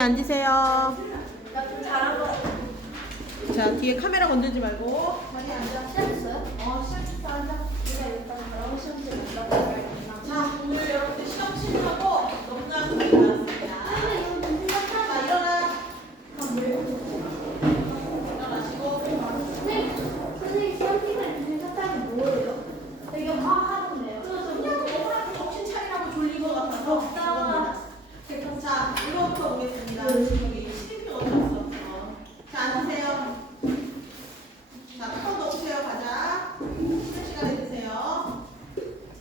앉으세요. 나좀 잘한 거. 자, 뒤에 카메라 건들지 말고. 자리 앉아. 시작했어요? 시작했어. 앉아. 내가 일단 나랑 시험지 만나고 자, 오늘 여러분들 시험 치느라고 너무나 고생 많았습니다. 자, 일어나. 일어나시고. 선생님 시험지를 주신 사탕이 뭐예요? 되게 막 하던데요. 그냥 정신 차리라고 졸린 것 같아서. 자, 이거부터 보겠습니다. 여기 시림표가 없었어. 자, 앉으세요. 자, 뚜껑 넣으세요. 가자. 쉬는 시간에 드세요.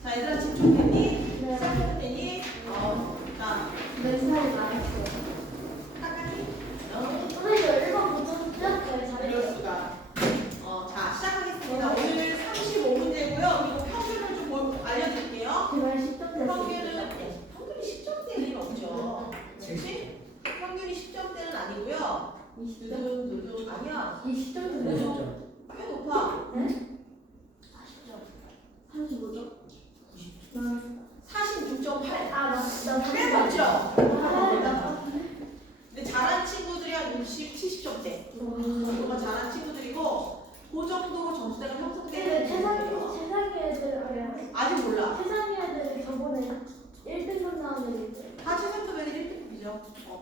자, 얘들아 집중했니? 네. 시작했니? 자, 멘탈이 나갔어요. 닦았니? 선생님 1번부터 시작까지 이럴 잘했어요. 수가. 자, 시작하겠습니다. 오늘 35문제고요. 그리고 평균을 좀 알려드릴게요. 제발 10점 평균이 10점대일 리가 없죠. 그렇지? 평균이 10점대는 아니고요. 두둥두둥 아니야. 20점 꽤 되죠? 높아. 네? 45점? 46.8. 나 꽤 높죠? 아, 근데 잘한 친구들이 한 60, 70점대. 정말 잘한 친구들이고 그 정도로 점수대가 근데 형성되는 친구들이에요. 최상위 애들 아직 몰라. 최상위 애들이 저번에 1등급 나온 애들 있어요. 다 최상급애들 1등급이죠.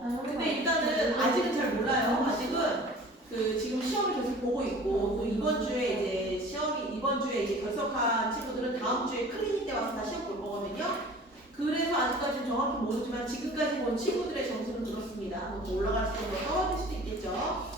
아, 근데 일단은 아직은 잘 몰라요. 아직은 그 지금 시험을 계속 보고 있고 또 이번 주에 이제 이번 주에 이제 결석한 친구들은 다음 주에 클리닉 때 와서 다 시험 볼 거거든요. 그래서 아직까지는 정확히 모르지만 지금까지 본 친구들의 점수는 그렇습니다. 뭐 올라갈 수도 있고 떨어질 수도 있겠죠.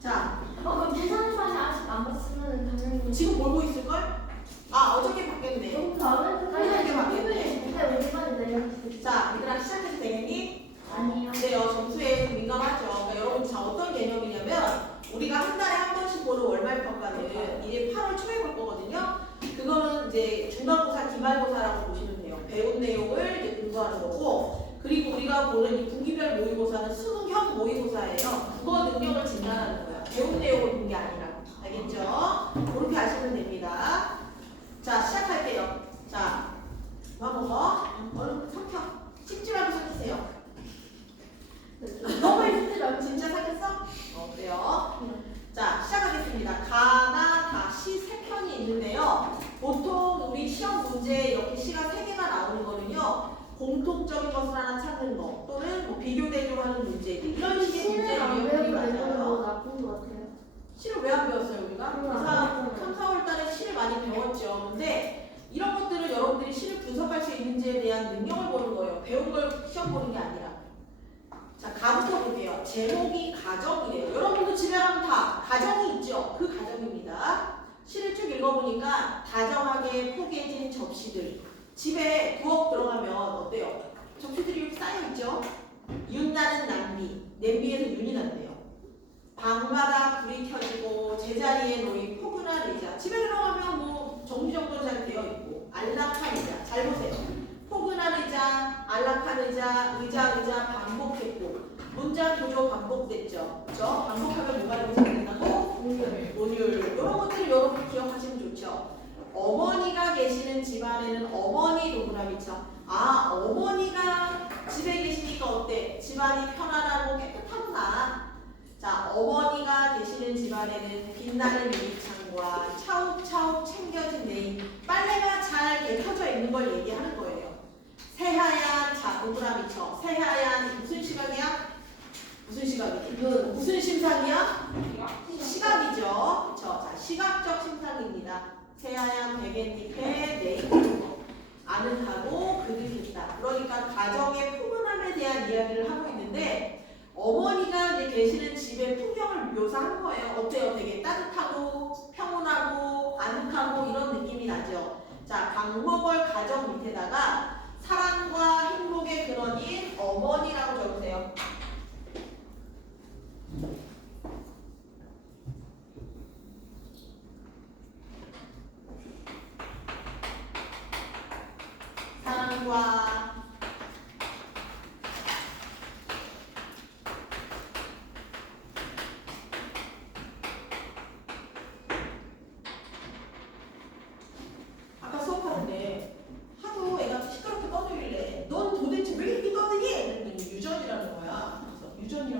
자, 그럼 최상위만이 아직 안 봤으면 당연히 지금 보고 있을걸? 어저께 바뀌었네. 너무 당연히 바뀌었네. 근데 우리만이 내려갔을 자, 얘들아 시작해도 되겠니? 아니요. 근데요, 점수에 좀 민감하죠. 그러니까 여러분, 자, 어떤 개념이냐면, 우리가 한 달에 한 번씩 보는 월말 평가는 이제 8월 초에 볼 거거든요. 그거는 이제 중간고사, 기말고사라고 보시면 돼요. 배운 내용을 이제 공부하는 거고, 그리고 우리가 보는 이 분기별 모의고사는 수능형 모의고사예요. 국어 능력을 진단하는 거예요. 배운 내용을 본 게 아니라. 알겠죠? 그렇게 아시면 됩니다. 자, 시작할게요. 자, 뭐 먹어? 얼른 삭혀. 씹지라도 삭히세요. 너무 힘들어. 진짜 삭혔어? 그래요. 자, 시작하겠습니다. 가나 다 시 세 편이 있는데요. 보통 우리 시험 문제에 이렇게 시가 세 개가 나오는 거는요. 공통적인 것을 하나 찾는 거 또는 뭐 비교 대조하는 문제들 이런 식의 문제 안 유형이 배우고 내는 거 맞아요. 나쁜 것 같아요. 시를 왜 안 배웠어요 우리가? 안 3, 4월 달에 시를 많이 배웠죠. 근데 이런 것들은 여러분들이 시를 분석할 수 있는지에 대한 능력을 보는 거예요. 배운 걸 시험 보는 게 아니라. 자, 가부터 볼게요. 제목이 가정이래요. 여러분도 집에 가면 다 가정이 있죠? 그 가정입니다. 시를 쭉 읽어보니까 다정하게 포개진 접시들. 집에 부엌 들어가면 어때요? 접시들이 이렇게 쌓여있죠? 윤나는 냄비. 냄비에서 윤이 난대요. 방마다 불이 켜지고 제자리에 놓인 포근한 의자. 집에 들어가면 뭐 정리정돈 잘 되어 있고 안락한 의자. 잘 보세요. 포근한 의자, 안락한 의자, 의자 반복했고 문장 구조 반복됐죠. 그렇죠? 반복하면 뭐가 생긴다고? 온율. 이런 것들 여러분 기억하시면 좋죠. 어머니가 계시는 집안에는 어머니 동그라미 쳐. 어머니가 집에 계시니까 어때? 집안이 편안하고 깨끗하구나. 자, 어머니가 계시는 집안에는 빛나는 유리창과 차곡차곡 챙겨진 네임, 빨래가 잘 개켜져 있는 걸 얘기하는 거예요. 새하얀, 자, 동그라미 쳐. 새하얀 무슨 시각이야? 무슨 시각이지? 무슨 심상이야? 시각이죠. 그쵸? 자, 시각적 심상입니다. 새하얀 베갯잎에 네임 아늑하고 그득했다. 그러니까 가정의 포근함에 대한 이야기를 하고 있는데 어머니가 이제 계시는 집의 풍경을 묘사한 거예요. 어때요? 되게 따뜻하고 평온하고 아늑하고 이런 느낌이 나죠. 자, 강목월 가정 밑에다가 사랑과 행복의 근원인 어머니라고 적으세요. 사랑과 아까 수업하는데 하도 애가 시끄럽게 떠들길래 넌 도대체 왜 이렇게 떠드니? 그랬더니 유전이라는 거야.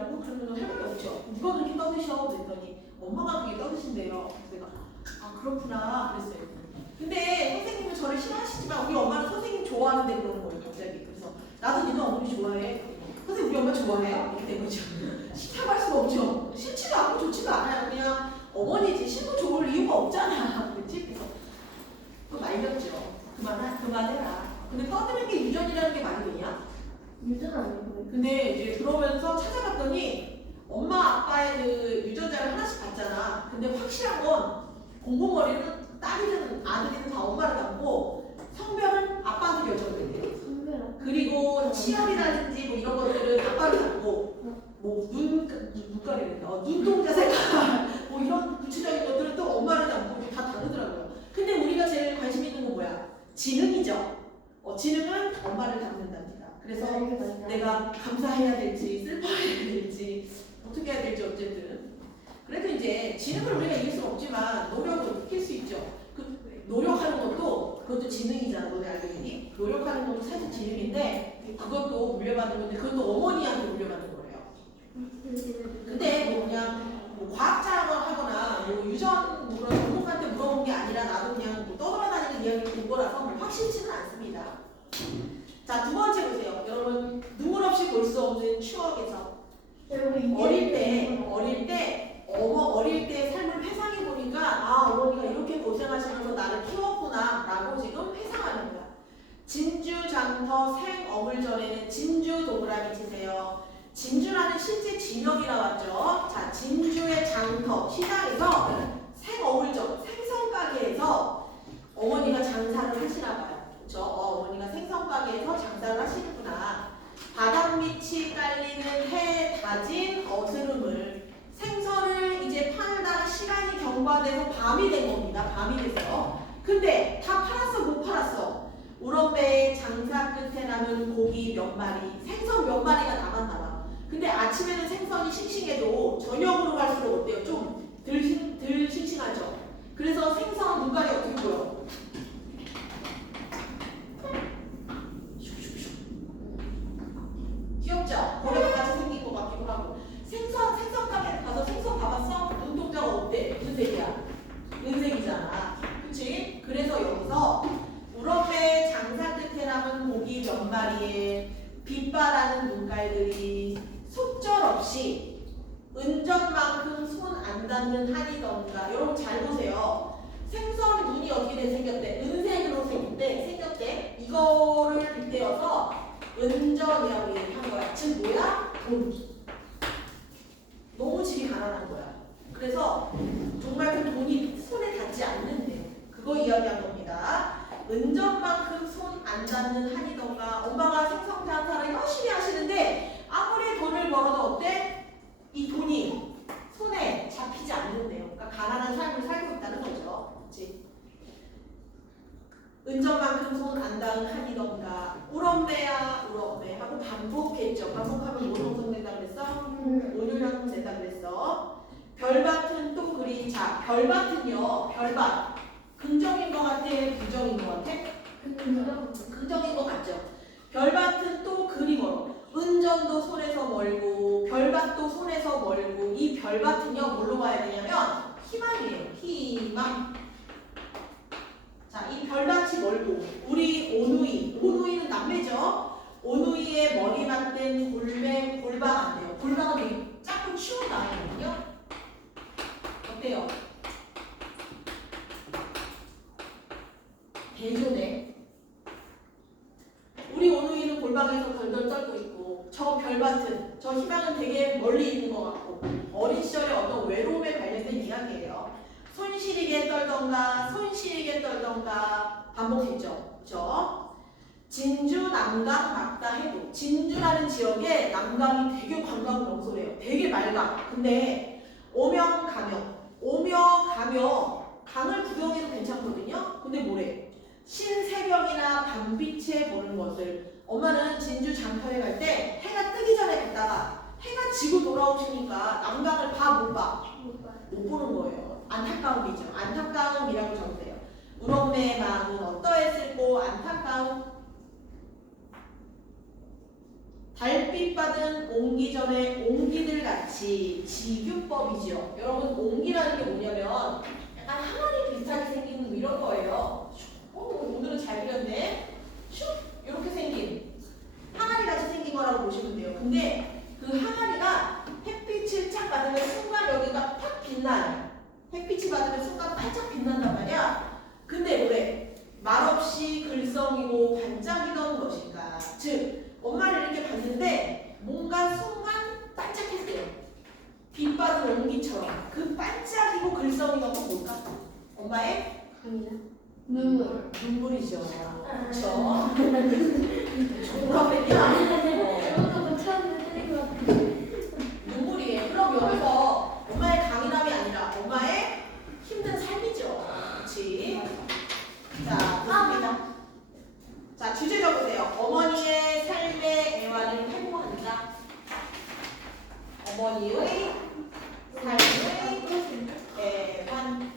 떠드시냐고? 그러면 할 말이 없죠. 누가 그렇게 떠드셔? 그랬더니 엄마가 그게 떠드신대요. 그래서 내가 아 그렇구나 그랬어요. 근데 선생님은 저를 싫어하시지만 우리 엄마는 선생님 좋아하는데 그러는 거예요 갑자기. 그래서 나도 니네 어머니 좋아해. 선생님 우리 엄마 좋아해요? 이렇게 된 거죠. 싫다고 할 수가 없죠. 싫지도 않고 좋지도 않아요. 그냥 어머니지 싫고 좋을 이유가 없잖아. 그렇지? 그래서 또 말렸죠. 그만해라. 근데 떠드는 게 유전이라는 게 말이 되냐? 유전 아니고요. 근데 이제 그러면서 찾아봤더니 엄마 아빠의 그 유전자를 하나씩 봤잖아. 근데 확실한 건 공공머리는 딸이든 아들이든 다 엄마를 닮고 성별은 아빠한테 결정된대요. 성별은 그리고 치열이라든지 뭐 이런 것들은 아빠를 닮고 뭐 눈가리는데 눈동자 색깔 뭐 이런 구체적인 것들은 또 엄마를 닮고 다 다르더라고요. 근데 우리가 제일 관심 있는 건 뭐야? 지능이죠. 지능은 엄마를 닮는답니다. 그래서 내가 감사해야 될지 슬퍼해야 될지 어떻게 해야 될지 어쨌든 그래도 이제 지능을 우리가 이길 수는 없지만 노력을 느낄 수 있죠. 그 노력하는 것도 그것도 지능이잖아. 너네 알고 있니? 노력하는 것도 사실 지능인데 그것도 물려받는 건데 그것도 어머니한테 물려받는 거예요. 근데 뭐 그냥 뭐 과학자가 하거나 뭐 유전 뭐 그런 전문가한테 물어본 게 아니라 나도 그냥 뭐 떠돌아다니는 이야기를 본 거라서 뭐 확실치는 않습니다. 자, 두 번째 보세요. 여러분 눈물 없이 볼 수 없는 추억에서 어릴 때 삶을 회상해 보니까 아 어머니가 이렇게 고생하시면서 나를 키웠구나라고 지금 회상하는 거야. 진주 장터 생어물전에는 진주 동그라미 치세요. 진주라는 실제 진영이 나왔죠. 자, 진주의 장터 시장에서 생어물전 생선 가게에서 어머니가 장사를 하시나 봐요. 그렇죠? 어머니가 생선 가게에서 장사를 하시는구나. 바닥 밑이 깔리는 해 다진 어스름을 생선을 이제 팔다가 시간이 경과돼서 밤이 된 겁니다. 밤이 돼서. 근데 다 팔았어 못 팔았어? 우렁배의 장사 끝에 남은 고기 몇 마리, 생선 몇 마리가 남았나 봐. 근데 아침에는 생선이 싱싱해도 저녁으로 갈수록 어때요? 좀 덜 싱싱하죠? 그래서 생선 눈깔이 어떻게 보여? 귀엽죠? 고래가 같이 생긴 것 같기도 하고. 생선 가게 가서 생선 봐봤어? 눈동자가 어때? 무슨 색이야? 은색이잖아. 그치? 그래서 여기서 우렁배 장사 끝에 남은 고기 몇 마리에 빛바라는 눈깔들이 속절없이 은전만큼 손 안 닿는 한이던가. 여러분 잘 보세요. 생선 눈이 어떻게 생겼대? 은색으로 생겼대. 이거를 빗대어서 은전이라고 얘기한 거야. 즉 뭐야? 돈. 너무 집이 가난한 거야. 그래서 정말 그 돈이 손에 닿지 않는데 그거 이야기한 겁니다. 은전만큼 손 안 닿는 한이던가. 엄마가 생선 장사를 열심히 하시는데 아무리 돈을 벌어도 어때? 이 돈이 손에 잡히지 않는데요. 그러니까 가난한 삶을 살고 있다는 거죠. 그치? 은전만큼 손 안 닿은 한이던가. 우렁배야 우렁배 하고 반복했죠. 반복하면 뭐 형성된다 그랬어? 온율 형성된다 그랬어. 별밭은 또 그리. 자, 별밭은요. 별밭 긍정인 것 같아? 부정인 것 같아? 긍정인 것 같죠? 별밭은 또 그리 멀어. 은전도 손에서 멀고 별밭도 손에서 멀고. 이 별밭은요 뭘로 가야 되냐면 희망이에요. 희망. 자, 이 별밭이 멀고 우리 오누이는 남매죠. 오누이의 머리만 된 골방 안 돼요. 골방은 되게 작고 추운 나이거든요. 어때요? 대조네. 우리 오누이는 골방에서 덜덜 떨고 있고 저 별밭은 저 희망은 되게 멀리 있는 것 같고 어린 시절의 어떤 외로움에 관련된 이야기예요. 손시리게 떨던가 반복했죠. 그죠? 진주 남강 막다 해도 진주라는 지역에 남강이 되게 관광 명소래요. 되게 맑아. 근데 오명 가며 강을 구경해도 괜찮거든요. 근데 뭐래? 신새벽이나 밤빛에 보는 것을. 엄마는 진주 장터에 갈 때 해가 뜨기 전에 갔다가 해가 지고 돌아오시니까 남강을 못 보는 거예요. 안타까움이죠. 안타까움이라고 적으세요. 우렁배의 마음은 어떠했을꼬? 안타까움. 달빛 받은 옹기 전에 옹기들 같이 지규법이죠. 여러분 옹기라는 게 뭐냐면 약간 항아리 비슷하게 생긴 뭐 이런 거예요. 오늘은 잘 그렸네. 슉 이렇게 생긴 항아리 같이 생긴 거라고 보시면 돼요. 근데 그 항아리가 햇빛을 착 받으면 순간 여기가 팍 빛나요. 햇빛이 받으면 순간 반짝 빛난단 말이야. 근데 왜? 말없이 글썽이고 반짝이던 것인가. 즉 엄마를 이렇게 봤는데 뭔가 순간 반짝했어요. 빛 받은 온기처럼. 그 반짝이고 글썽이가 꼭 뭘까? 엄마의 눈물. 눈물이죠. 그렇죠? 정답이냐? 이것도 못하는데 틀린 것 같아. 눈물이에요. 그럼 여기서 엄마의 강인함이 아니라 엄마의 힘든 삶이죠. 그렇지? 자, 좋습니다. 자, 주제 적으세요. 어머니의 삶의 애환을 회고한다. 어머니의 삶의 애환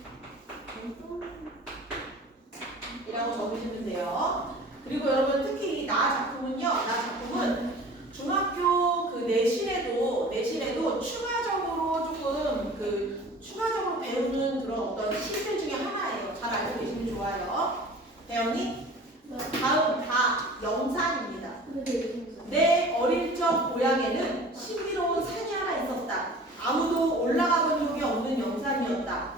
이라고 적으시면 돼요. 그리고 여러분 특히 이 나 작품은요. 나 작품은 중학교 그 내신에도 추가적으로 조금 추가적으로 배우는 그런 어떤 시들 중에 하나예요. 잘 알고 계시면 좋아요. 배웠니? 다음 다 영산입니다. 내 어릴 적 고향에는 신비로운 산이 하나 있었다. 아무도 올라가 본 적이 없는 영산이었다.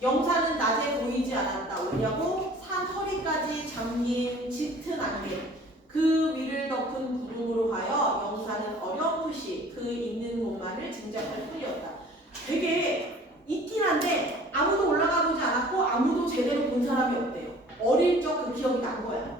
영산은 낮에 보이지 않았다. 왜냐고? 산 허리까지 잠긴 짙은 안개. 그 위를 덮은 구름으로 가여 영산은 어렴풋이 그 있는 곳만을 짐작할 뿐이었다. 되게 있긴 한데 아무도 올라가 보지 않았고 아무도 제대로 본 사람이 없대요. 어릴 적 그 기억이 난 거야.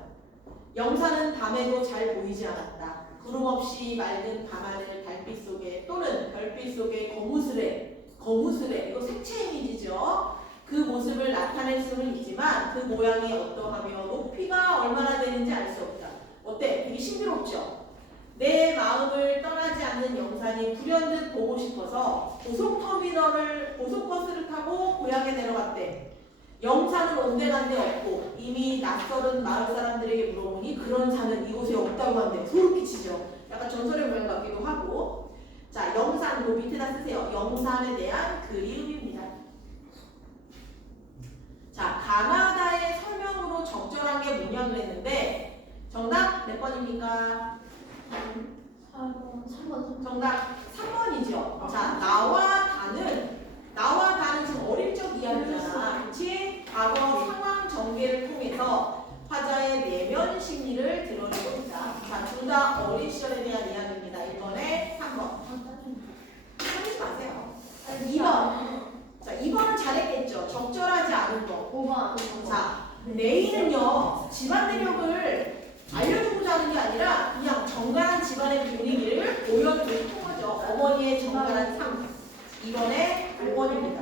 영산은 밤에도 잘 보이지 않았다. 구름 없이 맑은 밤하늘 달빛 속에 또는 별빛 속에 거무스레 이거 색채 이미지죠. 그 모습을 나타낼 수는 있지만 그 모양이 어떠하며 높이가 얼마나 되는지 알 수 없다. 어때? 되게 신비롭죠? 내 마음을 떠나지 않는 영산이 불현듯 보고 싶어서 고속버스를 타고 고향에 내려갔대. 영산은 온데간데 없고 이미 낯설은 마을 사람들에게 물어보니 그런 산은 이곳에 없다고 한대. 소름 끼치죠? 약간 전설의 모양 같기도 하고. 자, 영산 그 밑에다 쓰세요. 영산에 대한 그리움입니다. 자, 가나다의 설명으로 적절한 게 뭐냐고 했는데 정답 몇 번입니까? 3번. 정답 3번이죠. 자, 나와 다는 지금 어릴 적 이야기잖아. 그치? 과거 상황 전개를 통해서 화자의 내면 심리를 드러내고 있다. 자, 둘 다 어린 시절에 대한 이야기입니다. 1번에 3번. 참지 마세요. 2번. 자, 2번은 잘했겠죠. 적절하지 않은 거. 5번. 자, 내일은요, 집안 내력을 알려주고자 하는 게 아니라 그냥 정갈한 집안의 분위기를 보여주고 싶은 거죠. 어머니의 정갈한 삶. 2번에 5번입니다.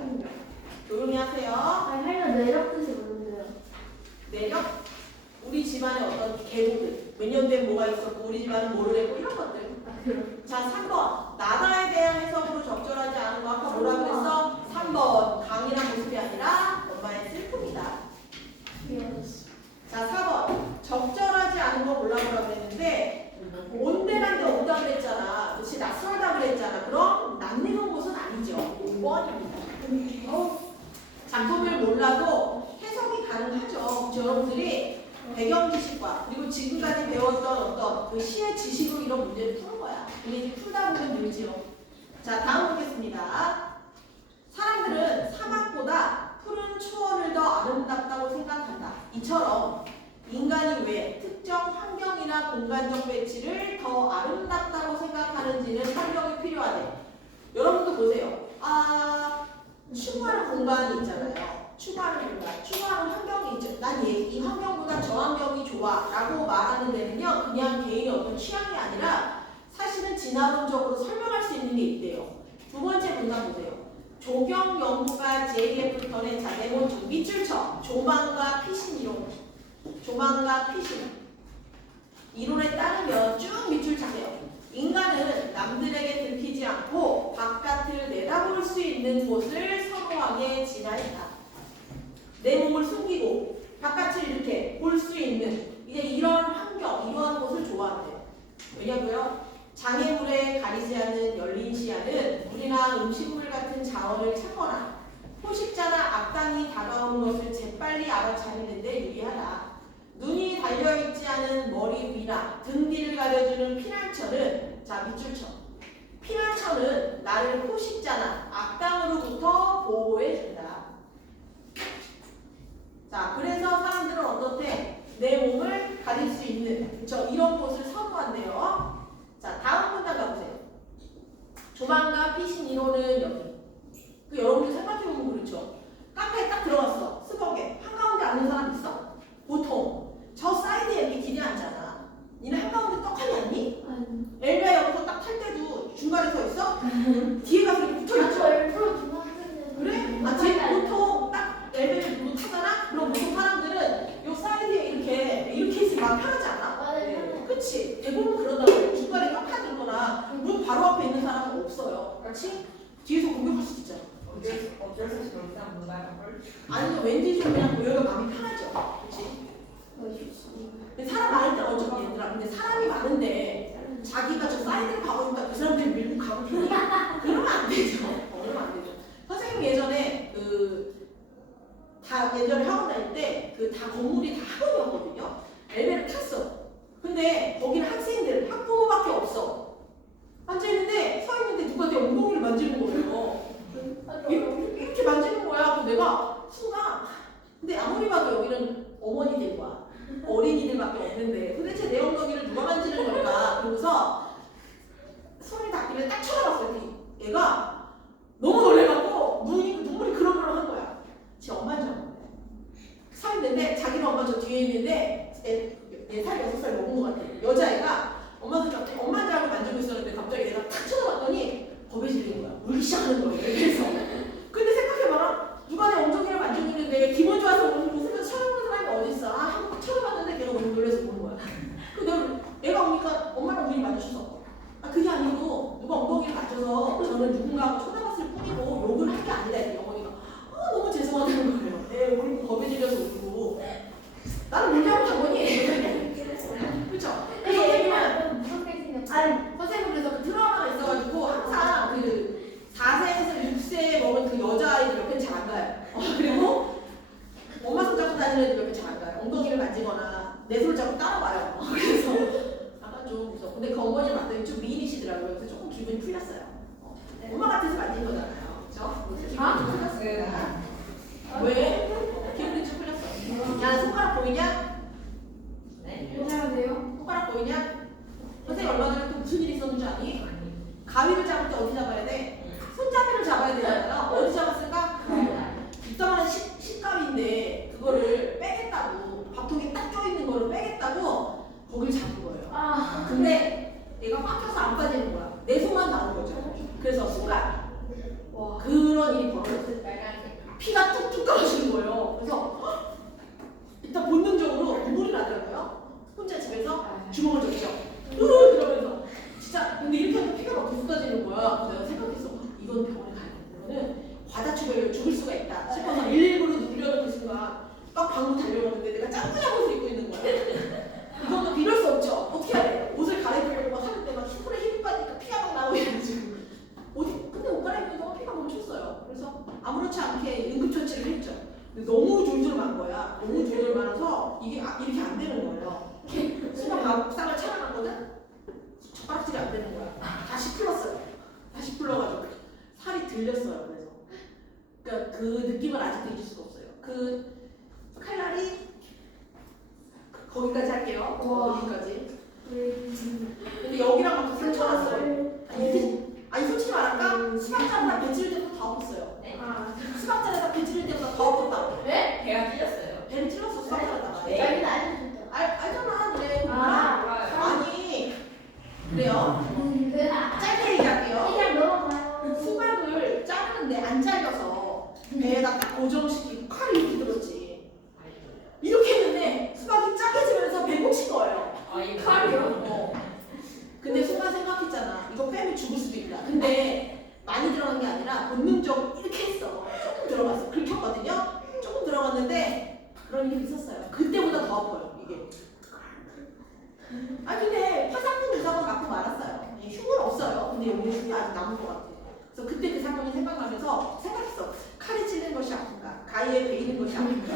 조용히 하세요. 하려면 내력 뜻이 모르는데요. 내력? 우리 집안의 어떤 계보들. 몇 년 된 뭐가 있었고 우리 집안은 뭐를 했고 이런 것들. 자, 3번. 나다에 대한 해석으로 적절하지 않은 거 아까 뭐라 그랬어? 3번. 강인한 모습이 아니라 엄마의 슬픔이다. 자, 4번. 적절하지 않은 거 몰라보라고 그랬는데 온데간데 없다 그랬잖아. 그렇지? 낯설다 그랬잖아. 그럼 낯익은 곳은 아니죠. 5번입니다. 작품을 몰라도 해석이 가능하죠. 여러분들이 배경 지식과 그리고 지금까지 배웠던 어떤 그 시의 지식으로 이런 문제를 푸는 거야. 근데 이제 풀다 보면 늘지요. 자, 다음 보겠습니다. 사람들은 사막보다 푸른 초원을 더 아름답다고 생각한다. 이처럼 인간이 왜 특정 환경이나 공간적 배치를 더 아름답다고 생각하는지는 설명이 필요하대. 여러분도 보세요. 추구하는 공간이 있잖아요. 추구하는 공간, 추구하는 환경이 있죠. 난 이 환경보다 저 환경이 좋아 라고 말하는 데는요, 그냥 개인의 어떤 취향이 아니라 사실은 진화론적으로 설명할 수 있는 게 있대요. 두 번째 문단 보세요. 조경 연구가 JF 턴의 자네모 밑줄쳐 조망과 피신 이론. 조망과 피신 이론에 따르면 쭉 밑줄 차세요. 인간은 남들에게 들키지 않고 바깥을 내다볼 수 있는 곳을 선호하게 진화했다. 내 몸을 숨기고 바깥을 이렇게 볼 수 있는 이제 이런 환경, 이러한 곳을 좋아한대요. 왜냐고요? 장애물에 가리지 않는 열린 시야는 물이나 음식물 같은 자원을 찾거나 포식자나 악당이 다가오는 것을 재빨리 알아차리는 데 유리하다. 눈이 달려있지 않은 머리 위나 등 뒤를 가려주는 피난처는 자 밑줄쳐. 피난처는 나를 포식자나 악당으로부터 보호해준다. 자, 그래서 사람들은 어떻게 내 몸을 가릴 수 있는 그쵸? 이런 곳을 선호한대요. 자, 다음 문장 가보세요. 조만간 피신 1호는 여기. 그 여러분들 생각해보면 그렇죠. 카페에 딱 들어갔어. 스벅에 한가운데 앉는 사람 있어? 보통 저 사이드에 이렇게 길이 앉잖아. 니는 한가운데 떡하니 앉니? 엘베 여기서 딱 탈 때도 중간에 서 있어? 뒤에 가서 이렇게 붙어있죠? 그래? 아, 뒤에 보통 딱 엘베를 누르고 타잖아? 그럼 보통 사람들은 요 사이드에 이렇게 있으면 마음 편하지 않아? 맞아요. 그치? 대부분 그러더라고. 중간에 떡하니 있거나 문 바로 앞에 있는 사람은 없어요. 그렇지? 뒤에서 공격할 수도 있잖아. 어쩔 수 없이 그런 사람 문화가 걸. 아니면 왠지 좀 그냥 여기가 마음이 편하죠. 그치? 근데 사람 많을 때 어차피 얘들아. 근데 사람이 많은데 자기가 저 사이드를 가고 있다 그 사람들 밀고 가고 그러면 안 되죠. 그러면 안 되죠. 선생님 예전에 예전에 학원 다닐 때 다 건물이 다 학원이었거든요. 엘베를 탔어. 근데 거기는 학생들, 학부모밖에 없어. 앉아있는데 서 있는데 누가 내 엉덩이를 만지는 거예요. 이렇게 만지는 거야. 그래서 내가 순간 근데 아무리 봐도 여기는 어머니들과 어린이들밖에 없는데 도대체 내 엉덩이를 누가 만지는 걸까? 그러고서 손이 닿기를 딱 쳐다봤어요. 얘가 너무 놀래갖고 눈물이 그렁그렁한 거야. 지 엄마인 줄 알았는데 서 있는데 자기는 엄마 저 뒤에 있는데 4살, 6살 먹은 것 같아. 여자애가 엄마인 줄 알고 만지고 있었는데 갑자기 내가 탁 쳐다봤더니 겁에 질린 거야. 울기 시작하는 거예요. 그래서 근데 생각해봐라. 누가 내 엉덩이를 만지고 있는데 기분 좋아서 웃으면서 쳐다보는 사람이 어딨어. 아, 한번 쳐다봤는데 걔가 너무 놀라서 보는 거야. 그래서 애가 오니까 엄마랑 엉덩이 만져줬어. 아, 그게 아니고 누가 엉덩이를 만져서 저는 누군가하고 쳐다봤을 뿐이고 욕을 한 게 아니다. 이 어머니가 너무 죄송하다는 거예요. 애 울고 겁에 질려서 울고 나는 뭘 잘못한 거니? 그쵸? 그래서 선생님은 그래서 그 트라우마가 있어가지고 항상 그 4세에서 6세 먹은 그 여자아이들 옆에는 잘 안 가요. 그리고 엄마 손 잡고 다니는 애들 옆에 잘 안 가요. 엉덩이를 만지거나 내 손을 잡고 따라와요. 그래서 약간 좀 무서워. 근데 그 어머니를 봤더니 좀 미인이시더라고요. 그래서 조금 기분이 풀렸어요. 엄마 같아서 만진 거잖아요. 그쵸? 그래서 기분이 좀 풀렸어요. 왜? 기분이 좀 풀렸어. 야, 손가락 보이냐? 네. 손가락 보이냐? 선생님 얼마 전에 또 무슨 일이 있었는지 아니? 가위를 잡을 때 어디 잡아야 돼? 손잡이를 잡아야 되잖아요. 어디 잡았을까? 이따만한 식감인데 그거를 빼겠다고 밥통에 딱 껴있는 거를 빼겠다고 거길 잡은 거예요. 근데 얘가 꽉 껴서 안 빠지는 거야. 내 손만 나온 거죠. 그래서 순간 그런 일이 벌어졌어요. 피가 뚝뚝 떨어지는 거예요. 그래서 일단 본능적으로 눈물이 나더라고요. 혼자 집에서 주먹을 줬죠. 이러면서 진짜 근데 이렇게 하면 피가 막 계속 떨어지는 거야. 내가 생각했어. 이건 병원에 가야 되면은 과다출혈로 죽을 수가 있다 싶어서 119로 누르려는 그 순간 막 방구 달려오는데 내가 짱구장 옷을 입고 있는 거야. 이거는 이럴 수 없죠. 어떻게 해야 돼? 옷을 갈아입으려고 막 하는데 막 힘에 힘이 빠지니까 피가 막 나오고 이래가지고 근데 옷 갈아입는 동안 피가 멈췄어요. 그래서 아무렇지 않게 응급처치를 했죠. 근데 너무 졸졸만 거야. 너무 졸졸만해서 이게 이렇게 안 되는 거예요. 순간 밥상을 차려놨거든? 젓가락질이 안 되는 거야. 다시 풀었어요. 다시 풀러가지고 살이 들렸어요. 그래서 그러니까 그 느낌을 아직도 잊을 수가 없어요. 그 칼날이 거기까지 할게요. 여기까지. 근데 여기랑 막 상처났어요. 아니 솔직히 말할까? 수박자에다 배지를 때보다 더 아팠어요. 수박자에다 배지를 때보다 더 아팠다고. 네? 배가 찢었어요. 배를 찔렀어 수박자에다가. 네. 알잖아 그래. 아니 그래요. 짧게 얘기할게요. 수박을 자르는데 안 잘려서 배에다 딱 고정시키고 칼을 이렇게 들었지. 이렇게 했는데 수박이 짜게지면서 배 꽂힌 거예요. 이 칼이요? 근데 순간 생각했잖아. 이거 빼면 죽을 수도 있다. 근데 많이 들어간 게 아니라 본능적으로 이렇게 했어. 조금 들어갔어. 긁혔거든요. 조금 들어갔는데 그런 일이 있었어요. 그때보다 더 아파요. 이게. 근데 화상품 부상은 맞고 말았어요. 흉은 없어요. 근데 여기 흉이 아직 남은 것 같아요. 그래서 그때 그 사건이 생각나면서 생각했어. 칼에 찔린 것이 아픈가? 가위에 베이는 것이 아픈가?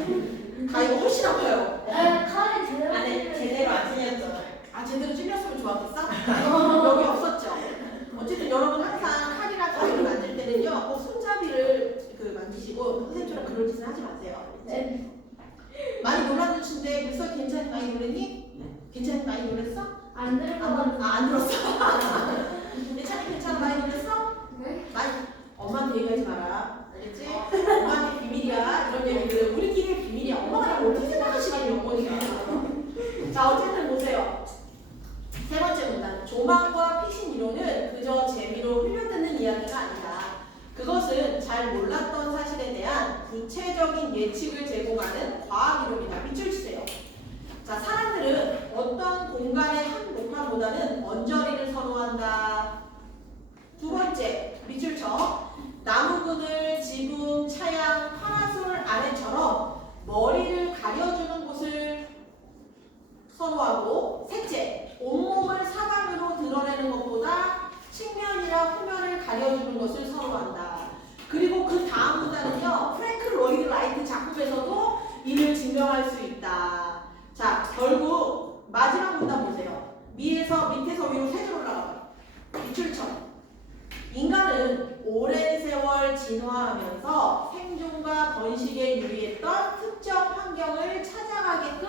가위가 훨씬 아파요. 칼에 제대로 안에 제대로 안 찔렸죠. 아 제대로 찔렸으면 좋았겠어? 여기 없었죠. 어쨌든 여러분 항상 칼이나 가위를 만질 때는요 꼭 손잡이를 만지시고 선생님처럼 그런 짓은 하지 마세요. 네. 많이 놀랐는데 벌써 괜찮이 많이 놀랬니? 괜찮이 많이 놀랬어? 안 들어가는 안 들었어. 괜찮아 많이 놀랬어? 네? 많이 엄마한테 얘기하지 마라. 알겠지? 엄마한테 비밀이야. 이런 얘기들 우리끼리 비밀이야. 엄마가 이걸 어떻게 생각하시겠니 어머니가. 자 어쨌든 보세요. 세 번째 문단. 조망과 피신 이론은 그저 재미로 흘려듣는 이야기가 아니다. 그것은 잘 몰랐던 사실에 대한 구체적인 예측을 제공하는 과학 이론이다. 밑줄 치세요. 자, 사람들은 어떤 공간의 한 목판보다는 언저리를 선호한다. 두 번째, 밑줄 쳐. 나무그늘, 지붕, 차양, 파라솔 아래처럼 머리를 가려주는 곳을 선호하고, 셋째, 온몸을 사방으로 드러내는 것보다 측면이나 후면을 가려주는 것을 선호한다. 그리고 그 다음 문단은요, 프랭크 로이드 라이트 작품에서도 이를 증명할 수 있다. 자, 결국 마지막 문단 보세요. 밑에서 위로 세 줄 올라가요. 밑줄 쳐. 인간은 오랜 세월 진화하면서 생존과 번식에 유리했던 특정 환경을 찾아가게끔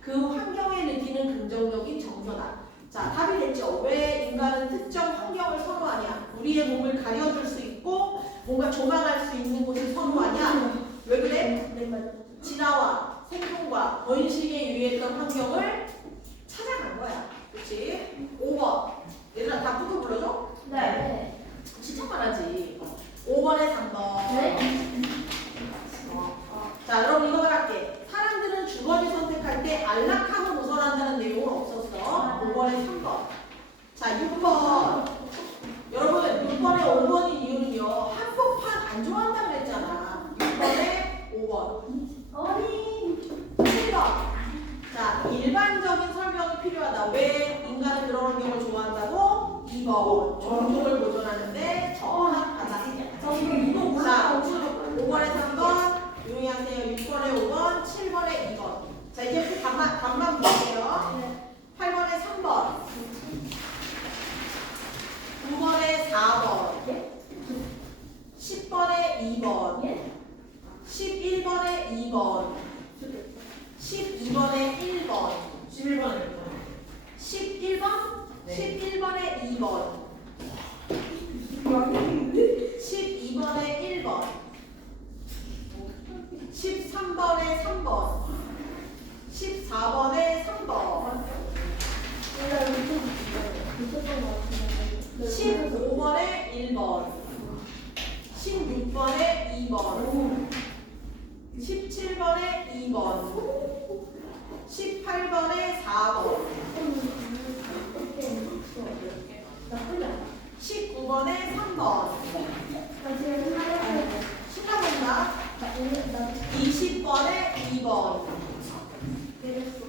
그 환경에 느끼는 긍정적인 정서다. 자, 답이 됐죠. 왜 인간은 특정 환경을 선호하냐? 우리의 몸을 가려줄 수 있고 뭔가 조망할 수 있는 곳을 선호하냐? 왜 그래? 네, 맞아. 진화와 생존과 번식에 유리했던 환경을 찾아간 거야. 그렇지? 5번. 얘들아 답부터 불러줘? 네. 진짜 말하지. 5번에 3번. 네. 자, 여러분 이거 할게. 사람들은 주거지 선택할 때 안락함을 우선한다는 내용은 없었어. 5번에 3번. 자, 6번. 여러분 6번에 5번인 이유는요. 한복판 안 좋아한다 그랬잖아. 6번에 5번. 어린. 7번. 자, 일반적인 설명이 필요하다. 왜 인간은 그런 환경을 좋아한다고? 2번. 정통을 보존하는데 적합하다. 자, 5번에 3번. 조용히 하세요. 6번에 5번, 7번에 2번. 자, 이제 그 답만 볼게요. 8번에 3번. 9번에 4번. 10번에 2번. 11번에 2번. 12번에 1번. 11번에 11번? 네. 11번에 2번. 12번에 1번. 13번에 3번. 14번에 3번. 15번에 1번. 16번에 2번. 17번에 2번. 18번에 4번. 19번에 3번. 신나본다. 20번에 2번.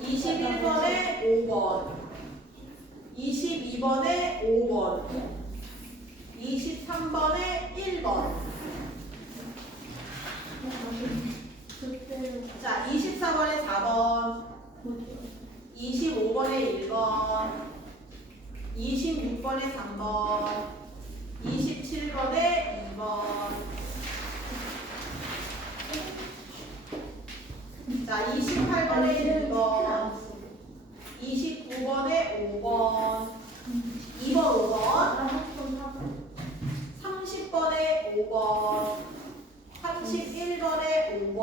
21번에 5번. 22번에 5번. 23번에 1번. 자, 24번에 4번. 25번에 1번. 26번에 3번. 27번에 2번. 자, 28번에 2번. 29번에 5번. 2번 5번. 30번에 5번. 31번에 5번.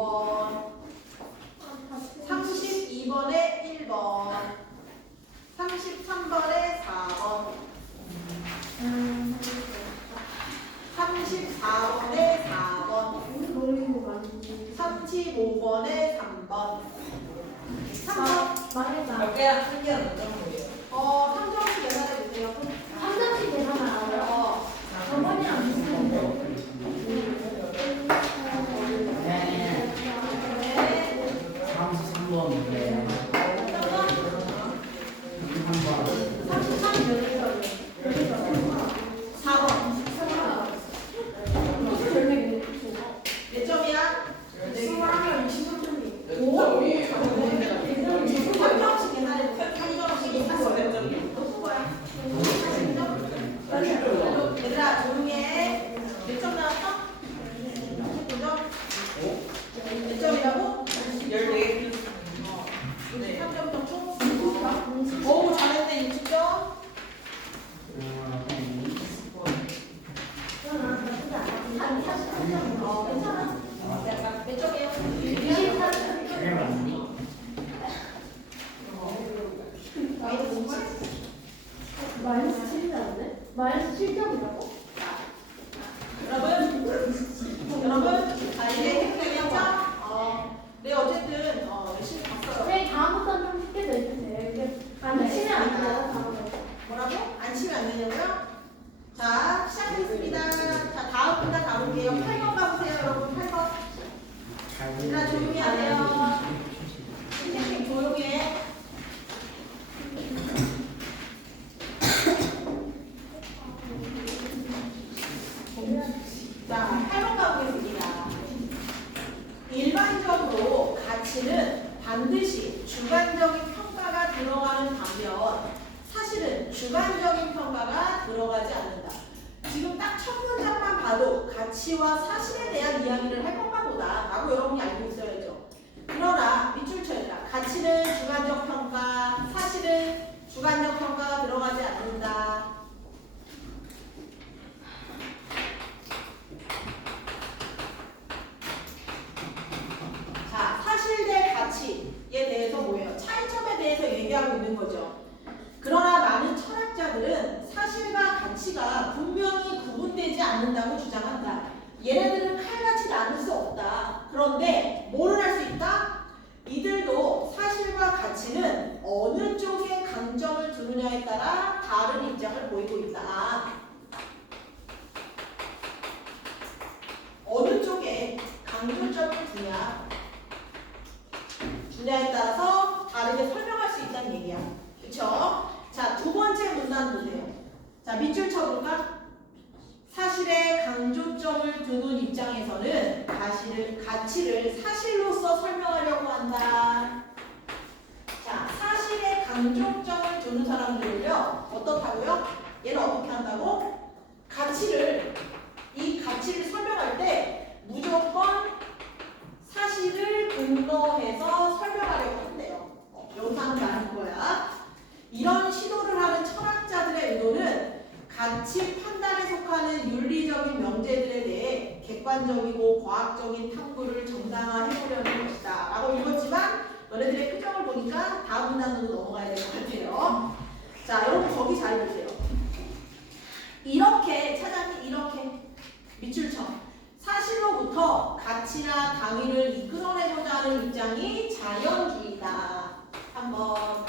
32번에 1번. 33번에 4번. 34번에 4번. 35번에 3번. 3번. 몇 개야? 한 개는 몇 정도예요? 3점씩 계산해 보세요. 네. 33번 문제. 4번. 아니 43점. 괜찮아. 약간 몇 점이에요? 23점. 그게 맞니? 마이너스 7이라는데? 마이너스 7점이라고? 여러분, 자 이제 해결했죠? 네 어쨌든 열심히 봤어요. 선생님 다음부터는 좀 쉽게 내주세요. 이게 안 치면 안 돼요. 다음에. 뭐라고? 안 치면 안 되냐고요? 자 시작하겠습니다. 자 다음 문단 가볼게요. 8번 가보세요, 여러분. 8번. 얘들아 조용히 하세요. 선생님 조용히 해. 자, 8번 가보겠습니다. 일반적으로 가치는 반드시 주관적인 평가가 들어가는 반면 사실은 주관적인 평가가 들어가지 않는다. 지금 딱 첫 문장만 봐도 가치와 사실에 대한 이야기를 할 것만 보다 라고 여러분이 알고 있어야죠. 그러나 밑줄 쳐있다. 가치는 주관적 평가, 사실은 주관적 평가가 들어가지 않는다. 자, 사실 대 가치에 대해서 뭐예요? 차이점에 대해서 얘기하고 있는 거죠. 그러나 많은 철학자들은 사실과 가치가 분명히 구분되지 않는다고 주장한다. 얘네들은 칼같이 나눌 수 없다. 그런데 뭐를 할 수 있다? 이들도 사실과 가치는 어느 쪽에 강점을 두느냐에 따라 다른 입장을 보이고 있다. 어느 쪽에 강조점을 주냐에 따라서 다르게 설명할 수 있다는 얘기야. 그쵸? 자, 두 번째 문단 보세요. 자, 밑줄 쳐볼까? 사실에 강조점을 두는 입장에서는 가치를 사실로서 설명하려고 한다. 자, 사실에 강조점을 두는 사람들은요, 어떻다고요? 얘는 어떻게 한다고? 이 가치를 설명할 때 무조건 사실을 근거해서 설명하려고 한대요. 여기서 하는 말인 거야. 이런 시도를 하는 철학자들의 의도는 가치 판단에 속하는 윤리적인 명제들에 대해 객관적이고 과학적인 탐구를 정당화해보려는 것이다 라고 읽었지만 너네들의 표정을 보니까 다음 문단으로 넘어가야 될 것 같아요. 자, 여러분 거기 잘 보세요. 이렇게 차장님 이렇게 밑줄 쳐. 사실로부터 가치나 강의를 이끌어내고자 하는 입장이 자연주의다. 한번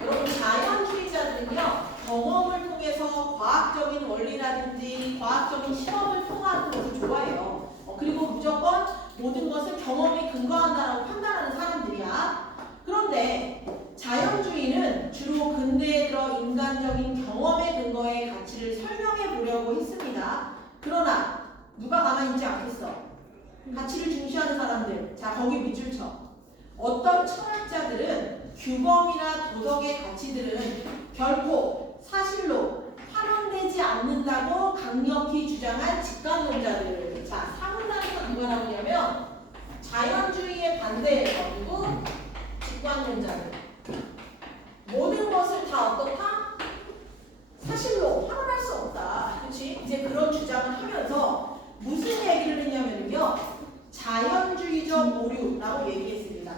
여러분 자연주의자들은요 경험을 통해서 과학적인 원리라든지 과학적인 실험을 통하는 것을 좋아해요. 그리고 무조건 모든 것을 경험에 근거한다라고 판단하는 사람들이야. 그런데 자연주의는 주로 근대에 들어 인간적인 경험에 근거해 가치를 설명해 보려고 했습니다. 그러나 누가 가만히 있지 않겠어? 가치를 중시하는 사람들. 자, 거기 밑줄 쳐. 어떤 철학자들은 규범이나 도덕의 가치들은 결코 사실로 환원되지 않는다고 강력히 주장한 직관론자들. 자, 사문단에서 누가 나오냐면 자연주의에 반대해서 그리고 직관론자들. 모든 것을 다 어떻다? 사실로 환원할 수 없다. 그렇지? 이제 그런 주장을 하면서 무슨 얘기를 했냐면요. 자연주의적 오류라고 얘기했습니다.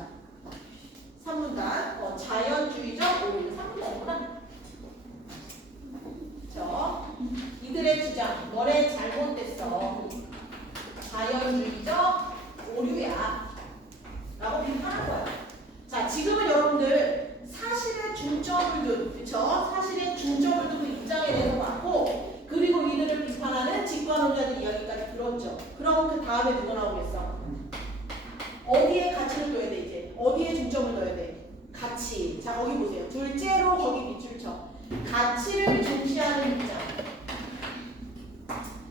3문단. 자연주의적 오류. 3문단이구나. 이들의 주장. 너네 잘못됐어. 자연주의적 오류야. 라고 비판한 거야. 자, 지금은 여러분들 사실에 중점을 둔, 그쵸? 사실에 중점을 두고 입장에 대해서 봤고, 그리고 이들을 비판하는 직관론자들 이야기까지 들었죠. 그럼 그 다음에 누가 나오겠어? 어디에 가치를 둬야 돼, 이제? 어디에 중점을 둬야 돼? 가치. 자, 거기 보세요. 둘째로 거기 밑줄 쳐. 가치를 중시하는 입장.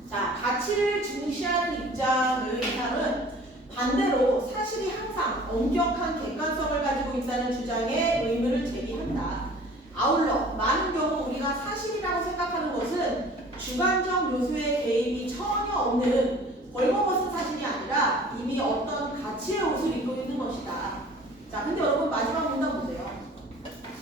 자, 가치를 중시하는 입장을 이상은 반대로 사실이 항상 엄격한 객관성을 가지고 있다는 주장에 의문을 제기한다. 아울러 많은 경우 우리가 사실이라고 생각하는 것은 주관적 요소의 개입이 전혀 없는 벌거벗은 사실이 아니라 이미 어떤 가치의 옷을 입고 있는 것이다. 자, 근데 여러분 마지막 문단 보세요.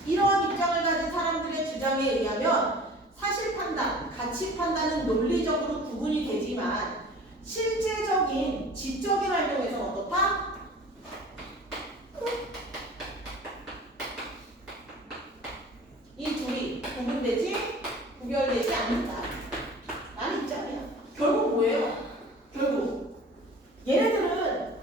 이러한 입장을 가진 사람들의 주장에 의하면 사실 판단, 가치 판단은 논리적으로 구분이 되지만 실제적인 지적인 활동에서 어떻다? 이 둘이 구분되지 구별되지 않는다. 라는 입장이야. 결국 뭐예요? 결국 얘네들은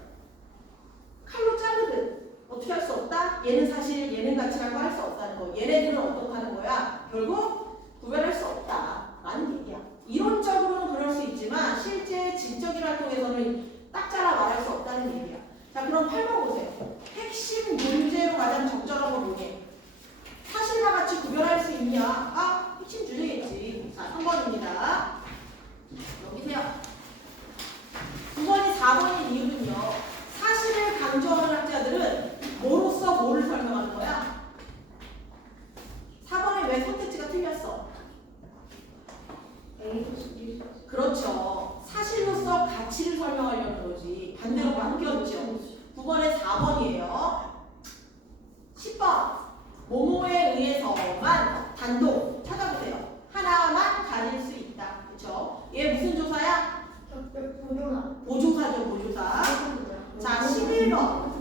칼로 자르든 어떻게 할 수 없다? 얘는 사실 얘는 가치라고 할 수 없다는 거. 얘네들은 어떻게 하는 거야? 결국 구별할 수 없다. 라는 얘기야. 이론적으로는 그럴 수 있지만 실제 지적인 활동에서는 딱 잘라 말할 수 없다는 얘기야. 자, 그럼 8번 보세요. 핵심 문제로 가장 적절한 건 뭐게? 사실과 같이 구별할 수 있냐? 아, 핵심 주제겠지. 자, 3번입니다. 여기세요. 9번이 4번인 이유는요. 사실을 강조하는 학자들은 뭐로써 뭐를 설명하는 거야? 4번에 왜 선택지가 틀렸어? 그렇죠. 사실로서 가치를 설명하려는 거지. 반대로 바뀌었죠. 9번에 4번이에요. 10번. 모모에 의해서만 단독 찾아보세요. 하나만 가질 수 있다. 그렇죠? 얘 무슨 조사야? 보조사죠, 보조사. 자, 11번.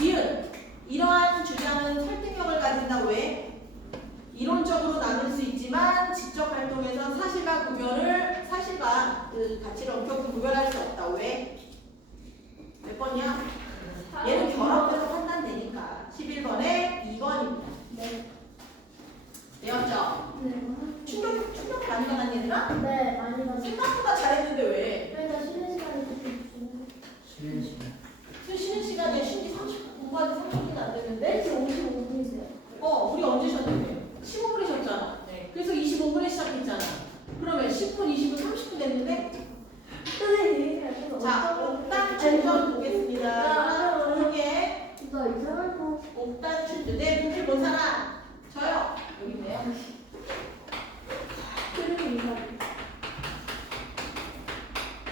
니은. 이러한 주장은 설득력을 가진다. 왜? 이론적으로 나눌 수 있지만 지적 활동에서 사실과 그 가치를 엄격히 구별할 수 없다. 왜? 몇 번이야? 얘는 결합해서 판단되니까. 11번에 2번입니다. 네. 되었죠? 충격 많이 받았니 얘들아? 네, 많이 봤어요. 생각보다 잘했는데 왜? 그러니까 쉬는 시간이 좀 쉬는 시간. 쉬는 시간에 쉬기 30분 공부하는 30분이 안 되는데? 지금 55분이세요. 우리 언제 쉬었는데? 15분에 쉬었잖아. 네. 그래서 25분에 시작했잖아. 그러면 10분, 20분, 30분 됐는데? 선생님, 자, 옥단 충전 보겠습니다. 하나, 두 개. 나 이상한 거. 옥단 충전. 네, 분필 본 사람? 저요. 여기 있네요. 그림이 이상해.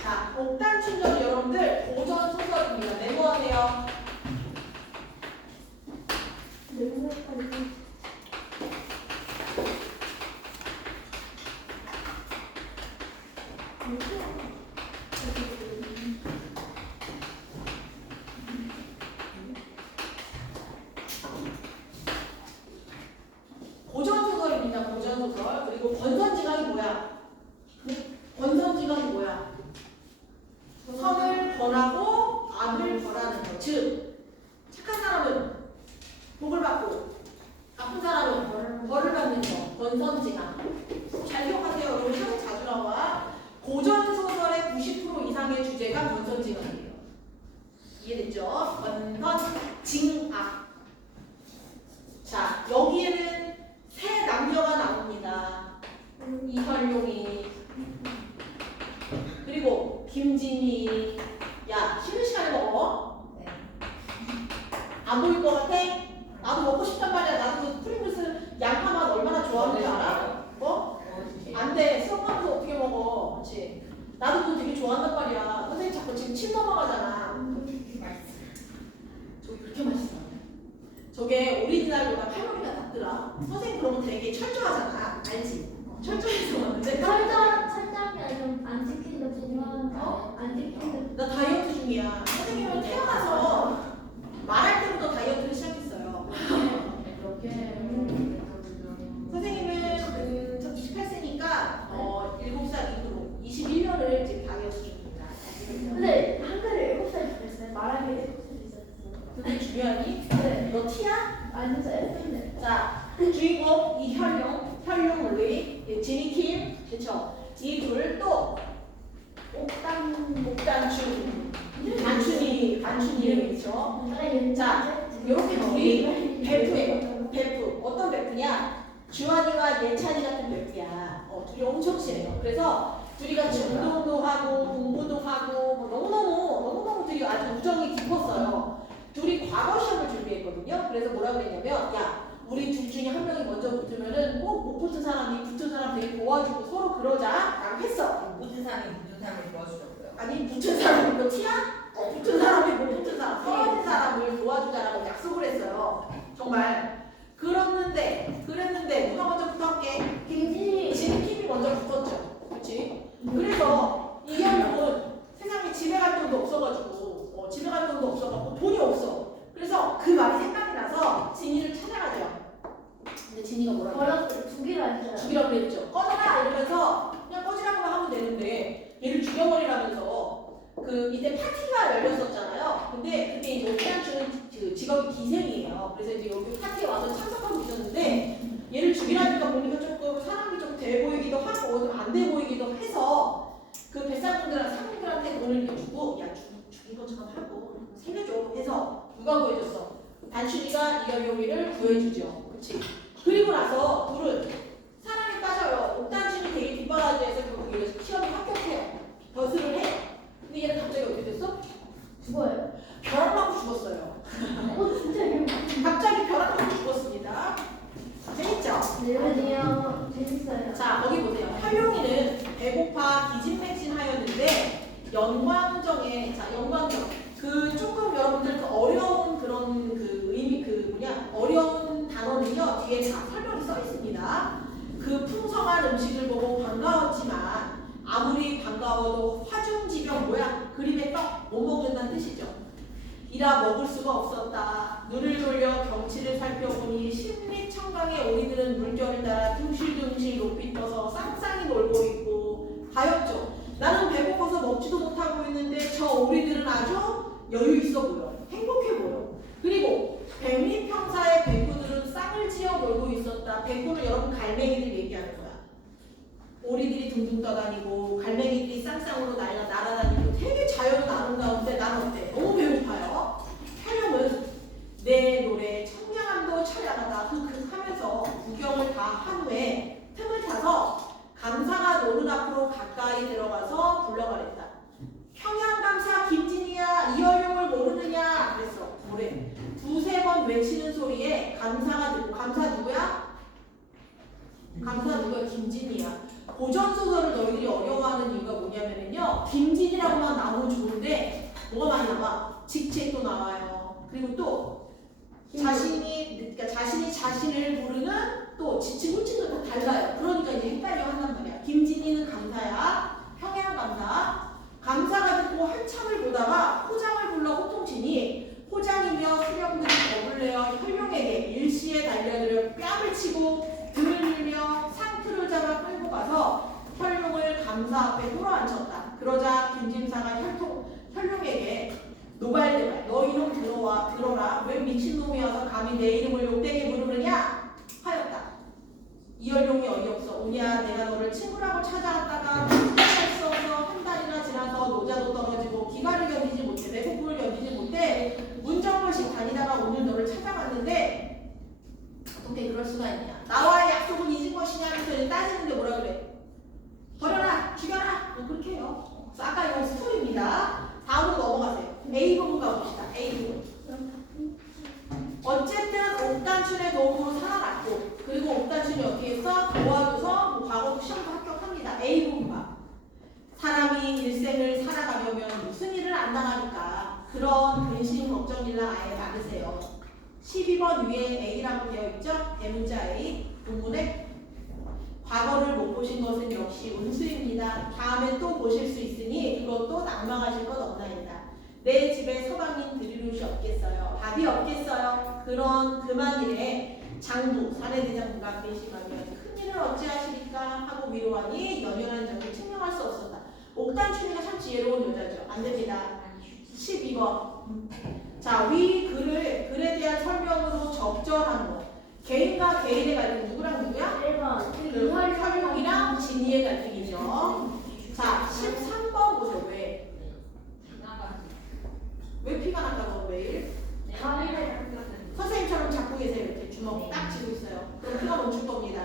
자, 옥단 충전 여러분들 고전 소설입니다. 메모하세요. 냄새까지. 고전 소설입니다. 고전 소설. 그리고 권선징악이 뭐야? 권선징악이 뭐야? 선을 권하고 악을 벌하는 것. 즉, 착한 사람은 복을 받고 나쁜 사람은 벌을 받는 거. 권선징악. 잘 기억하세요. 여러분 시험 자주 나와. 고전 소설의 90% 이상의 주제가 권선징악이에요. 이해됐죠? 권선징악. 자, 여기에는 세 남녀가 나옵니다. 이현룡이 그리고 김진희. 야, 쉬는 시간에 먹어? 네. 안 보일 것 같아? 나도 먹고 싶단 말이야. 나도 그 프링글스 양파맛 얼마나 좋아하는 줄 알아? 뭐? 안 돼. 수업하면서 어떻게 먹어? 그렇지? 나도 그거 되게 좋아한단 말이야. 선생님 자꾸 지금 침 넘어가잖아. 저게 그렇게 맛있어. 저게 오리지널보다 칼로리가 낮더라. 선생님 그런 거 되게 철저하잖아. 알지? 철저해서 먹는데. 살짝이 아니라 안 지킨다 보면 안 지킨다. 나 다이어트 중이야. 선생님은 태어나서 말할 때부터 다이어트를 시작했어요. 선생님은 18세니까 7살 이후로 21년을 지금 다이어트 중입니다. 근데 한글을 7살 됐어요. 말하기 7살 있었어요. 그게 중요하니? 네. 너 티야? 아니 진짜 했는데. 자, 주인공 이현룡, 현룡 루이, 지니킴, 그쵸? 이 둘 또 옥단춘, 단춘이, 그쵸? 자, 이렇게 둘이 베프예요. 베프. 어떤 베프냐? 주한이와 예찬이 같은 베프야. 둘이 엄청 친해요. 그래서 둘이 같이 운동도 하고 공부도 하고 뭐 너무너무 둘이 아주 우정이 깊었어요. 둘이 과거 시험을 준비했거든요. 그래서 뭐라 그랬냐면, 야, 우리 둘 중에 한 명이 먼저 붙으면은 꼭 못 붙은 사람이 붙은 사람 되게 도와주고 서로 그러자 라고 했어. 모든 사람을 도와주셨고요. 아니, 붙은 사람이 너 티야? 붙은 사람이 못 붙은 사람, 떨어진 사람을 도와주자라고 약속을 했어요. 정말. 그랬는데 누가 먼저 붙었게? 김진희. 지니킴이 먼저 붙었죠. 그렇지? 그래서 이현용은 세상에 집에 갈 돈도 없어가지고 집에 갈 돈도 없어가지고 돈이 없어. 그래서 그 말이 생각이 나서 진이를 찾아가죠. 근데 진이가 뭐라고? 버렸어요. 죽이라 했어요. 죽이라고 그랬죠. 꺼져라 이러면서 그냥 꺼지라고만 하면 되는데 얘를 죽여버리라면서 이때 파티가 열렸었잖아요. 근데 그때 이제 오피안추는 그 직업이 기생이에요. 그래서 이제 여기 파티에 와서 참석하고 있었는데 얘를 죽이라니까 보니까 조금 사람이 좀 돼 보이기도 하고 좀 안 돼 보이기도 해서 그 뱃사람들이랑 사람들한테 돈을 이렇게 주고 야 죽인 것처럼 하고 살려줘 해서 누가 구해줬어? 단춘이가 이현용이를 구해주죠. 그렇지? 그리고 나서 둘은 사랑에 빠져요. 옥단춘이 되게 뒷바라지에서 결국 시험에 합격해요. 버스를 해. 근데 얘는 갑자기 어떻게 됐어? 죽어요. 벼락 맞고 죽었어요. 진짜 이거. 갑자기 벼락 맞고 죽었습니다. 재밌죠? 네, 재밌어요. 자, 거기 보세요. 활용이는 배고파 기진맥진하였는데 영광정에 영광정 조금 여러분들 어려운 그런 의미 어려운 단어는요 뒤에 다 설명이 써 있습니다. 그 풍성한 음식을 보고 반가웠지만 아무리 반가워도 화중지병 그림의 떡 못 먹는다는 뜻이죠. 이라 먹을 수가 없었다. 눈을 돌려 경치를 살펴보니 십리청강의 오리들은 물결을 따라 둥실둥실 높이 떠서 쌍쌍이 놀고 있고 가엾죠. 나는 배고파서 먹지도 못하고 있는데 저 오리들은 아주 여유 있어 보여. 행복해 보여. 그리고 백리평사의 백구들은 쌍을 지어 놀고 있었다. 백구는 여러분 갈매기들 얘기하는 거야. 오리들이 둥둥 떠다니고 갈매기들이 쌍쌍으로 날아다니고 되게 자연은 아름다운데 난 어때? 너무 배고파요. 촬영은 내 노래 청량함도 찬란하다 하면서 구경을 다 한 후에 틈을 타서 감사가 노는 앞으로 가까이 들어가서 불러가랬다. 평양감사 김진이야 이현용을 모르느냐 그랬어. 노래 두세 번 외치는 소리에 감사가 듣고 감사 누구야? 감사 누구야? 김진이야. 고전소설을 너희들이 어려워하는 이유가 뭐냐면요 김진이라고만 나오면 좋은데 뭐가 많이 나와? 직책도 나와요. 그리고 또 자신이 자신을 부르는 또 지칭 호칭도 다 달라요. 그러니까 이제 헷갈려 한단 말이야. 김진이는 감사야. 평양 감사. 감사가 듣고 한참을 보다가 호장을 불러 호통치니 호장이며 수령들이 겁을 내어 혈룡에게 일시에 달려들어 뺨을 치고 등을 밀며 상투를 잡아 끌고 가서 혈룡을 감사 앞에 끌어앉혔다. 그러자 김진사가 혈룡에게 노발대발 너 이놈 들어라 왜 미친놈이어서 감히 내 이름을 욕되게 부르느냐 하였다. 이현용이 어이없어. 오냐 내가 너를 친구라고 찾아왔다가 할 수 없어 한 달이나 지나서 노자도 떨어지고 기가를 견디지 못해 배고픔을 견디지 못해 문정물씩 다니다가 오늘 너를 찾아갔는데 어떻게 그럴 수가 있냐. 나와의 약속은 잊은 것이냐 하면서 따지는데 뭐라 그래. 버려라 죽여라 뭐 그렇게 해요. 아까 이건 스토리입니다. 다음으로 넘어가세요. A부분 가봅시다. A부분. 어쨌든 옥단춘의 도움으로 살아났고 그리고 옥단춘이 어떻게 했어? 도와줘서 과거 시험도 합격합니다. A부분 봐. 사람이 일생을 살아가려면 무슨 일을 안 당하니까 그런 근심 걱정일랑 아예 많으세요. 12번 위에 A라고 되어 있죠? 대문자 A 부분에 과거를 못 보신 것은 역시 운수입니다. 다음에 또 보실 수 있으니 그것도 낭망하실 것 없나이다. 내 집에 서방님 드릴 옷이 없겠어요. 밥이 없겠어요. 그런 그만일에 장부, 사내대장부가 근심하면 큰일을 어찌하시리까 하고 위로하니 연연한 점을 증명할 수 없었다. 옥단춘이가 참 지혜로운 여자죠. 안 됩니다. 12번. 자, 위 글에 대한 설명으로 적절한 것. 개인과 개인의 갈등 누구랑 누구야? 1번. 혈용이랑 진이의 갈등이죠. 자, 13번 보세요. 왜 피가 난다고 매일? 선생님처럼 잡고 계세요. 이렇게 주먹 딱 쥐고 있어요. 그럼 피가 멈출 겁니다.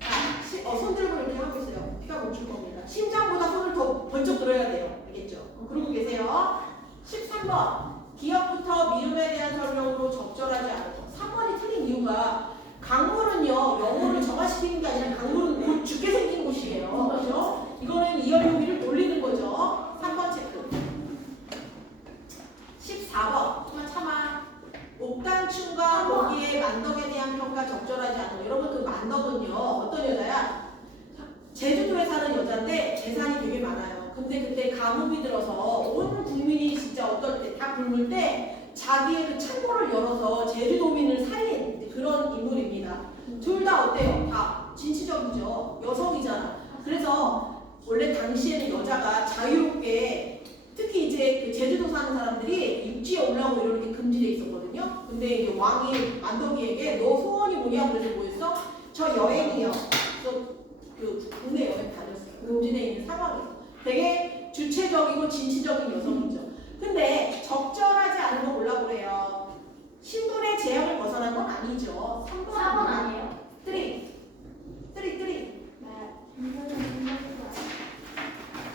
자, 손 들고 이렇게 하고 있어요. 피가 멈출 겁니다. 심장보다 손을 더 번쩍 들어야 돼요. 알겠죠? 그러고 계세요. 13번. 기억부터 미움에 대한 설명으로 적절하지 않죠. 3번이 틀린 이유가 강물은요 영어를 정화시키는 게 아니라 강물은 곧 죽게 생긴 곳이에요. 그렇죠? 이거는 제주도에 사는 여자인데 재산이 되게 많아요. 근데 그때 가뭄이 들어서 온 국민이 진짜 어떨 때 다 굶을 때 자기의 그 창고를 열어서 제주도민을 살린 그런 인물입니다. 둘 다 어때요? 다 진취적이죠. 여성이잖아. 그래서 원래 당시에는 여자가 자유롭게 특히 이제 그 제주도 사는 사람들이 육지에 올라오고 이런 게 금지돼 있었거든요. 근데 이제 왕이 만덕이에게 너 소원이 뭐냐 그래서 뭐였어? 저 여행이요. 그래서 그 국내 여행 다녔어요. 금지돼 있는 상황에서 되게 주체적이고 진취적인 여성이죠. 근데 적절하지 않은 거 몰라보래요. 신분의 제약을 벗어난 건 아니죠. 3번 4번 아니에요? 3. 네.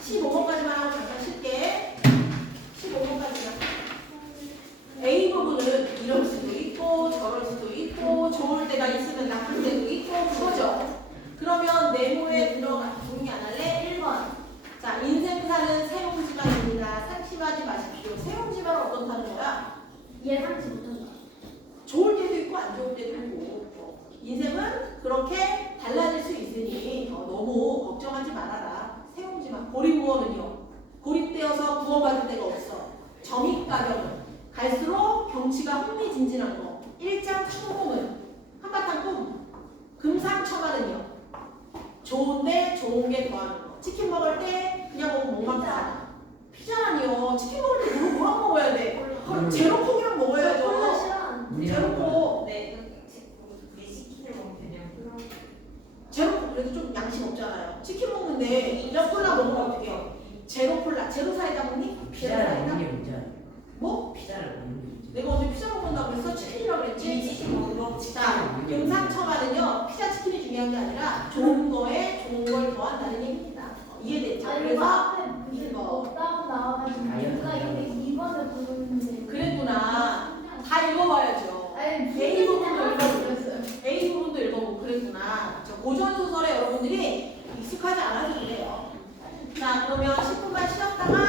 15번까지만 하고 잠깐 쉴게. 15번까지만. A 부분은 이럴 수도 있고 저럴 수도 있고 좋을 때가 있으면 나쁠 때도 있고 그거죠. 그러면 네모에 들어가 조용히 안 할래? 1번. 자, 인생사는 세용지방입니다. 상심하지 마십시오. 세용지방은 어떤 타는 거야? 예상치 못한다. 좋을 때도 있고 안 좋을 때도 있고 인생은 그렇게 달라질 수 있으니 너무 걱정하지 말아라. 세용지방. 고립무원은요. 고립되어서 구원받을 데가 없어. 점입가격은 갈수록 경치가 흥미진진한 거. 일장 추궁은 한바탕 꿈. 금상첨화는요. 좋은데 좋은 게 더하는 거. 치킨 먹을 때 그냥 먹으면 목만 피자라니요. 치킨 먹을 때 뭐랑 먹어야 돼? 제로콕이랑 먹어야죠. 콜라 싫어. 제로콕. 네, 우리 치킨을 먹으면 되냐고. 제로콕 그래도 좀 양심 없잖아요. 치킨 먹는데 그냥 콜라 먹으면 어떡해요? 제로콜라. 제로사이다 먹니? 피자를 먹는 제로사이다? 게 문제야. 뭐? 피자를 먹는 게 문제야. 내가 어제 피자 먹는다고 했어? 치킨이라고 그랬지? 치킨 먹는 거 자, 금상첨화는요. 피자 치킨이 중요한 게 아니라 좋은 거에 좋은 걸 더한다는 얘기입니다. 이해됐죠? 아니 이거 그래서 앞에 무슨 이거. 없다고 나와가지고 누가 이렇게 2번을 부르는데 그랬구나. 다 읽어봐야죠. 아니 A 부분도 하나도 읽어보고 모르겠어요. A 부분도 읽어보고 그랬구나. 저 고전 소설에 여러분들이 익숙하지 않아서 그래요. 자, 그러면 10분만 쉬었다가